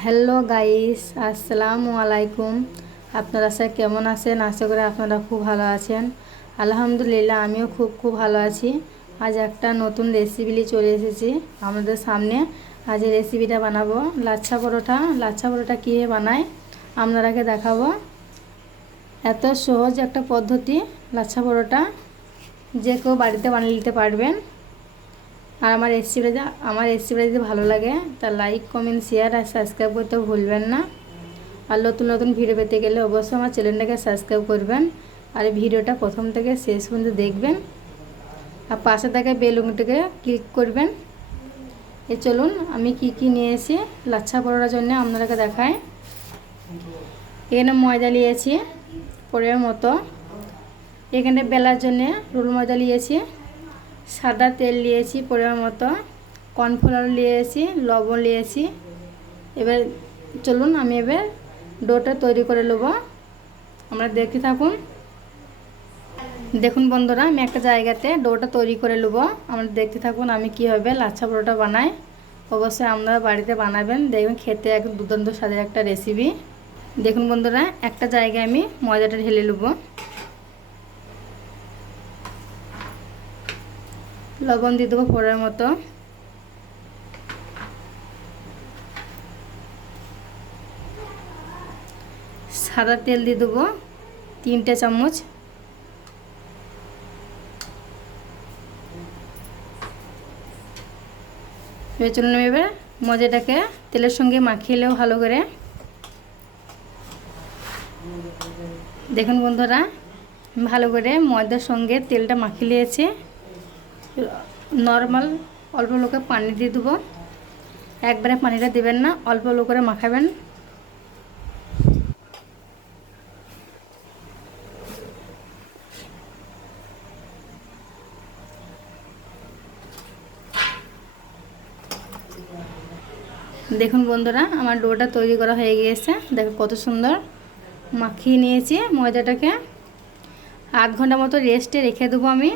Hello guys, আসসালামু আলাইকুম। আপনারা স্যার কেমন আছেন? আশা করি আপনারা খুব ভালো আছেন। আলহামদুলিল্লাহ, আমিও খুব ভালো আছি। আজ একটা নতুন রেসিপি নিয়ে চলে এসেছি আমাদের সামনে। আজ এই রেসিপিটা বানাবো লাচ্ছা পরোটা। লাচ্ছা পরোটা কীভাবে বানায় আপনারাকে দেখাবো। এত সহজ একটা পদ্ধতি লাচ্ছা পরোটা, যে কেউ বাড়িতে বানিয়ে নিতে পারবেন। আর আমার রেসিপিটা যদি ভালো লাগে তা লাইক, কমেন্ট, শেয়ার আর সাবস্ক্রাইব করতে ভুলবেন না। আর নতুন ভিডিও পেতে গেলে অবশ্যই আমার চ্যানেলটাকে সাবস্ক্রাইব করবেন। আর ভিডিওটা প্রথম থেকে শেষ পর্যন্ত দেখবেন। আর পাশে থাকা বেল আইকনটাকে ক্লিক করবেন। চলুন আমি কি নিয়েছি লাচ্ছা পরোটার জন্য আপনাদেরকে দেখাই। এখানে ময়দা নিয়েছি পরিমাণ মতো। এখানে বেলার জন্যে রোল ময়দা নিয়েছি। সাদা তেল নিয়েছি পরিমাণ মতো। কর্নফ্লাওয়ার নিয়েছি, লবণ নিয়েছি। এবার চলুন আমি এবার ডোটা তৈরি করে নেব। আমরা দেখতে থাকুন। দেখুন বন্ধুরা, আমি একটা জায়গাতে ডোটা তৈরি করে নেব। আমরা দেখতে থাকুন আমি কীভাবে লাচ্ছা পরোটা বানাই। অবশ্যই আপনারা বাড়িতে বানাবেন, দেখবেন খেতে একদম দুর্দান্ত স্বাদের একটা রেসিপি। দেখুন বন্ধুরা, একটা জায়গায় আমি ময়দাটা ঢেলে নেব। লবণ দিয়ে দেবো পরিমাণ মতো। সাদা তেল দিয়ে দেবো 3টে চামচ। চলুন এবার ময়দাটাকে তেলের সঙ্গে মাখিয়ে নেব ভালো করে। দেখুন বন্ধুরা, ভালো করে ময়দার সঙ্গে তেলটা মাখিয়ে নিয়েছি। নর্মাল অল্প লোকে পানি দিয়ে দেবো। একবারে পানিটা দেবেন না, অল্প অল্প করে মাখাবেন। দেখুন বন্ধুরা, আমার ডোটা তৈরি করা হয়ে গিয়েছে। দেখো কত সুন্দর মাখিয়ে নিয়েছি ময়দাটাকে। আধ ঘন্টা মতো রেস্টে রেখে দেবো আমি।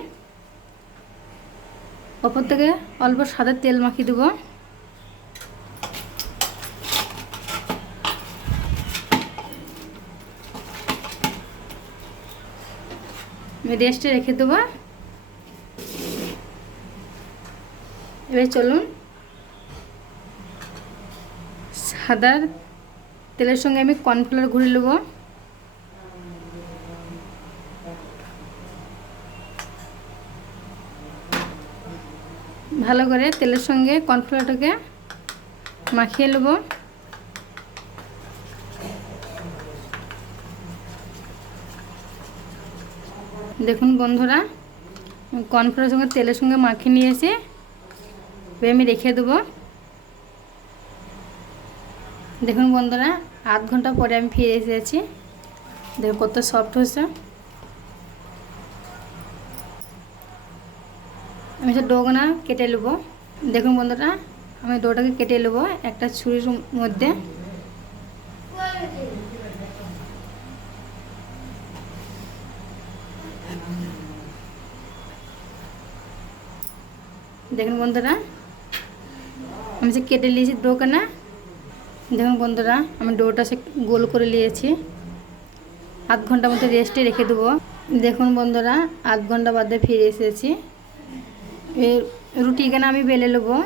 ওপর থেকে অল্প সাদা তেল মাখিয়ে দেবো। আমি রেস্টে রেখে দেবো। এবার চলুন সাদা তেলের সঙ্গে আমি কর্নফ্লাওয়ার ঘুরে নেব। ভালো করে তেলের সঙ্গে কর্নফ্লাওয়ারটাকে মাখিয়ে নেব। দেখুন বন্ধুরা, কর্নফ্লাওয়ারের সঙ্গে তেলের সঙ্গে মাখিয়ে নিয়েছি। এবার আমি রেখে দেবো। দেখুন বন্ধুরা, আধ ঘন্টা পরে আমি ফিরে এসেছি। দেখুন কত সফট হয়েছে। আমি সে ডোগনা কেটে নেবো। দেখুন বন্ধুরা, আমি ডোটাকে কেটে নেবো একটা ছুরির মধ্যে। দেখুন বন্ধুরা, আমি সে কেটে নিয়েছি ডোকানা। দেখুন বন্ধুরা, আমি ডোটা সে গোল করে নিয়েছি। আধ ঘন্টা মতো রেস্টে রেখে দেবো। দেখুন বন্ধুরা, আধ ঘন্টা বাদে ফিরে এসেছি। রুটি এখানে আমি বেলে নেবো।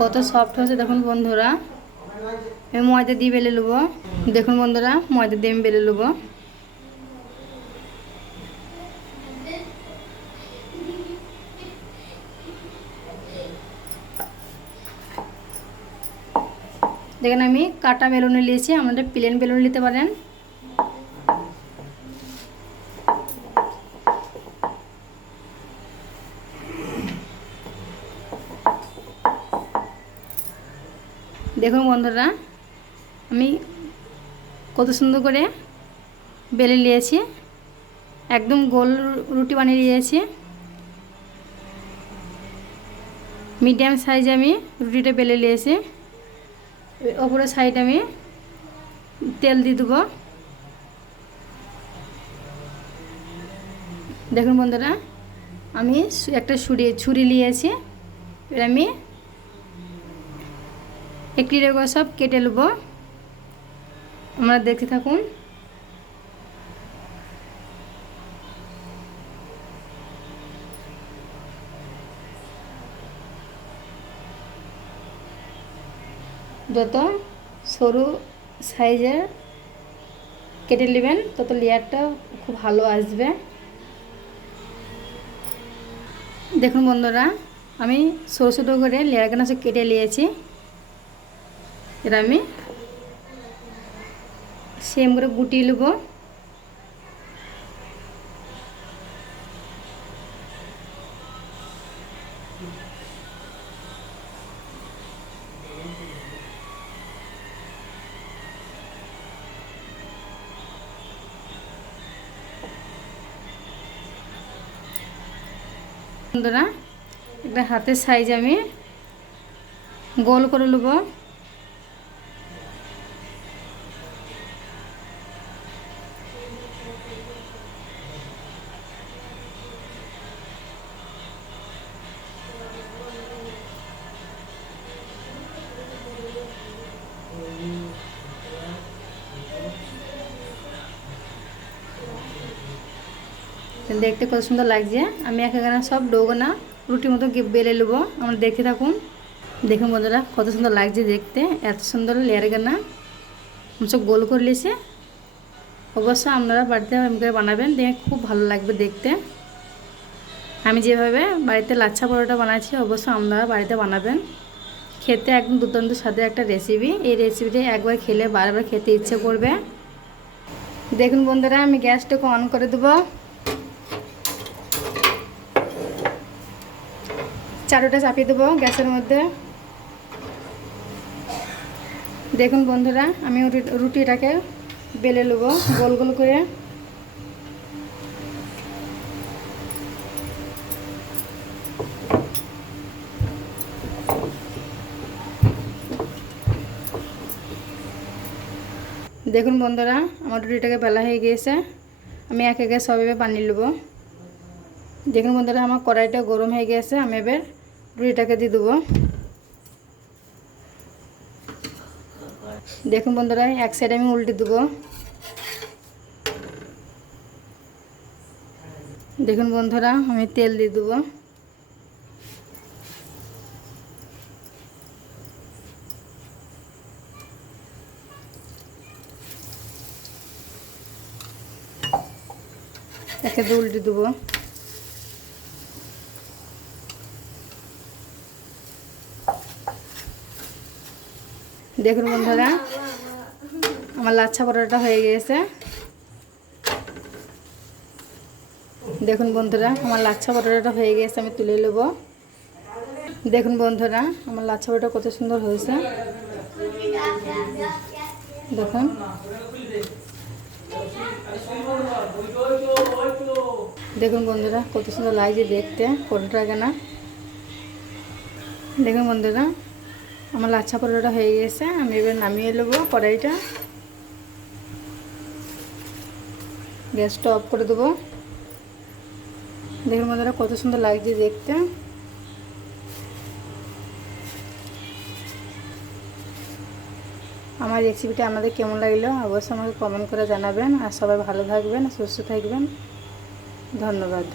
কত সফট হয়েছে দেখুন বন্ধুরা। আমি ময়দা দিয়ে বেলে নেবো। দেখুন বন্ধুরা, ময়দা দিয়ে আমি বেলে নেবো। দেখেন আমি কাটা বেলুন নিয়েছি, আমাদের প্লেন বেলুন নিতে পারেন। দেখুন বন্ধুরা, আমি কত সুন্দর করে বেলে নিয়েছি। একদম গোল রুটি বানিয়ে নিয়েছি। মিডিয়াম সাইজে আমি রুটিটা বেলে নিয়েছি। ওপরের সাইডে আমি তেল দিয়ে দেবো। দেখুন বন্ধুরা, আমি একটা ছুরি নিয়েছি। এবার আমি একটি করে সব কেটে নেব। আমরা দেখতে থাকুন। যত সরু সাইজের কেটে নেবেন তত লেয়ারটা খুব ভালো আসবে। দেখুন বন্ধুরা, আমি ছোটো ছোটো করে লেয়ারখানা সব কেটে নিয়েছি। এটা আমি সেম করে গুটিয়ে নেব। বন্ধুরা, একটা হাতের সাইজ আমি গোল করে নেব। দেখতে কত সুন্দর লাগছে। আমি এখানে সব ডোগোনা রুটির মতো বেলে নেবো। আমরা দেখতে থাকুন। দেখুন বন্ধুরা, কত সুন্দর লাগছে দেখতে। এত সুন্দর লেয়ার গানা সব গোল করে নিয়েছে। অবশ্যই আপনারা বাড়িতে এমনি বানাবেন, দেখে খুব ভালো লাগবে দেখতে। আমি যেভাবে বাড়িতে লাচ্ছা পরোটা বানাচ্ছি অবশ্যই আপনারা বাড়িতে বানাবেন। খেতে একদম দুর্দান্ত স্বাদের একটা রেসিপি। এই রেসিপিটা একবার খেলে বারবার খেতে ইচ্ছে করবে। দেখুন বন্ধুরা, আমি গ্যাসটাকে অন করে দেবো। চাটুটা চাপিয়ে দেবো গ্যাসের মধ্যে। দেখুন বন্ধুরা, আমি রুটিটাকে বেলে নেব গোল গোল করে। দেখুন বন্ধুরা, আমার রুটিটাকে বেলা হয়ে গিয়েছে। আমি এক একে সব এবার বানিয়ে নেব। দেখুন বন্ধুরা, আমার কড়াইটা গরম হয়ে গিয়েছে। আমি এবার রুটিটাকে দিয়ে দেবো। দেখুন বন্ধুরা, এক সাইডে আমি উল্টে দেবো। দেখুন বন্ধুরা, আমি তেল দিয়ে দেবো। একে উল্টে দেবো। দেখুন বন্ধুরা, আমার লাচ্ছা পরোটা হয়ে গিয়েছে। দেখুন বন্ধুরা, আমার লাচ্ছা পরোটাটা হয়ে গিয়েছে। আমি তুলে নেব। দেখুন বন্ধুরা, আমার লাচ্ছা পরোটা কত সুন্দর হয়েছে দেখুন। দেখুন বন্ধুরা, কত সুন্দর লাগছে দেখতে পরোটা কেনা। দেখুন বন্ধুরা, আমার লাচ্ছা পরোটা হয়ে গেছে। আমি এবার নামিয়ে নেব কড়াইটা। গ্যাসটা অফ করে দেবো। দেখুন বন্ধুরা, কত সুন্দর লাগছে দেখতে। আমার রেসিপিটা আপনাদের কেমন লাগলো অবশ্যই আমাকে কমেন্ট করে জানাবেন। আর সবাই ভালো থাকবেন, সুস্থ থাকবেন। ধন্যবাদ।